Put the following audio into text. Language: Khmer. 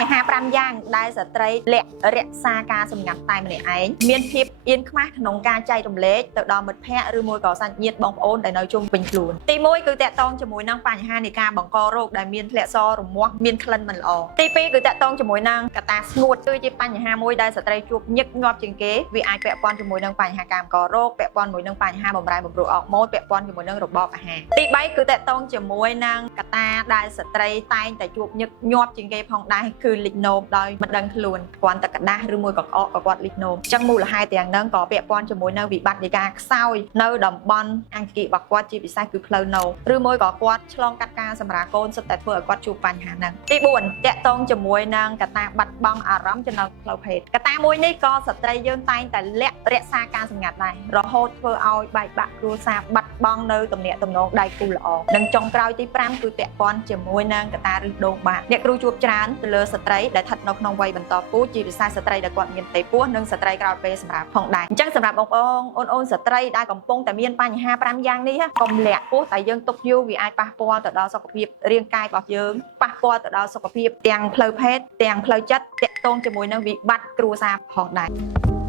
បញ្ហា5យ៉ាងដែលស្ត្រីលាក់រក្សាការសម្ងាត់តែម្នាក់ឯងមានភាពអៀនខ្មាស់ក្នុងការចែករំលែកទៅដល់មិត្តភ័ក្តិឬមួយក៏សាច់ញាតិបងប្អូនដែលនៅជុំវិញខ្លួនទី1គឺតាក់ទងជាមួយនឹងបញ្ហានៃការបង្ករោគដែលមានធ្លាក់សរមាស់មានក្លិនមិនល្អទី2គឺតាក់ទងជាមួយនឹងកត្តាស្ងួតគឺជាបញ្ហាមួយដែលស្ត្រីជួបញឹកញាប់ជាងគេវាអាចពាក់ព័ន្ធជាមួយនឹងបញ្ហាការបង្ករោគពាក់ព័ន្ធជាមួយនឹងបញ្ហាបម្រែបម្រួលអរម៉ូនពាក់ព័ន្ធជាមួយនឹងរបបអាហារទី3គឺតាក់ទងជាមួយនឹងកត្តាដែលស្ត្រីតែងតែជួបញឹកញាប់ជាងគេផងដែរគឺលិចនោមដោយមិនដឹងខ្លួនគ្រាន់តែក្តាស់ឬមួយក៏ក្អកក៏គាត់លិចនោមអញ្ចឹងមូលហេតុទាំងហ្នឹងក៏ពាក់ព័ន្ធជាមួយនៅវិបត្តិនៃការខ្សោយនៅតំបន់អង្គារបស់គាត់ជាពិសេសគឺផ្លូវនោមឬមួយក៏គាត់ឆ្លងកាត់ការសម្រាលកូនសុទ្ធតែធ្វើឲ្យគាត់ជួបបញ្ហាហ្នឹងទី4តាក់ទងជាមួយនឹងកត្តាបាត់បង់អារម្មណ៍ចំណុចផ្លូវភេទកត្តាមួយនេះក៏ស្ត្រីយើងតែងតែលាក់រក្សាការសម្ងាត់ដែររហូតធ្វើឲ្យបែកបាក់គ្រួសារបាត់បង់នៅទំនាក់ទំនងដៃគូល្អនិងចុងក្រោយទី5គឺពាក់ព័ន្ធជាមួយនឹងកត្តារឹសដូងបាតអ្នកគ្រូជួបច្រើនទៅលើស្ត្រីដែលស្ថិតនៅក្នុងវ័យបន្តពូជជាពិសេសស្ត្រីដែលគាត់មានផ្ទៃពោះនិងស្ត្រីក្រោយពេលសម្រាប់ផងដែរអញ្ចឹងសម្រាប់បងប្អូនស្ត្រីដែលកំពុងតែមានបញ្ហា5យ៉ាងនេះកុំលាក់ពោះតែយើងទុកយូរវាអាចប៉ះពាល់ទៅដល់សុខភាពរាងកាយរបស់យើងប៉ះពាល់ទៅដល់សុខភាពទាំងផ្លូវភេទទាំងផ្លូវចិត្តតាក់ទងជាមួយនឹងវិបត្តិគ្រួសារផងដែរ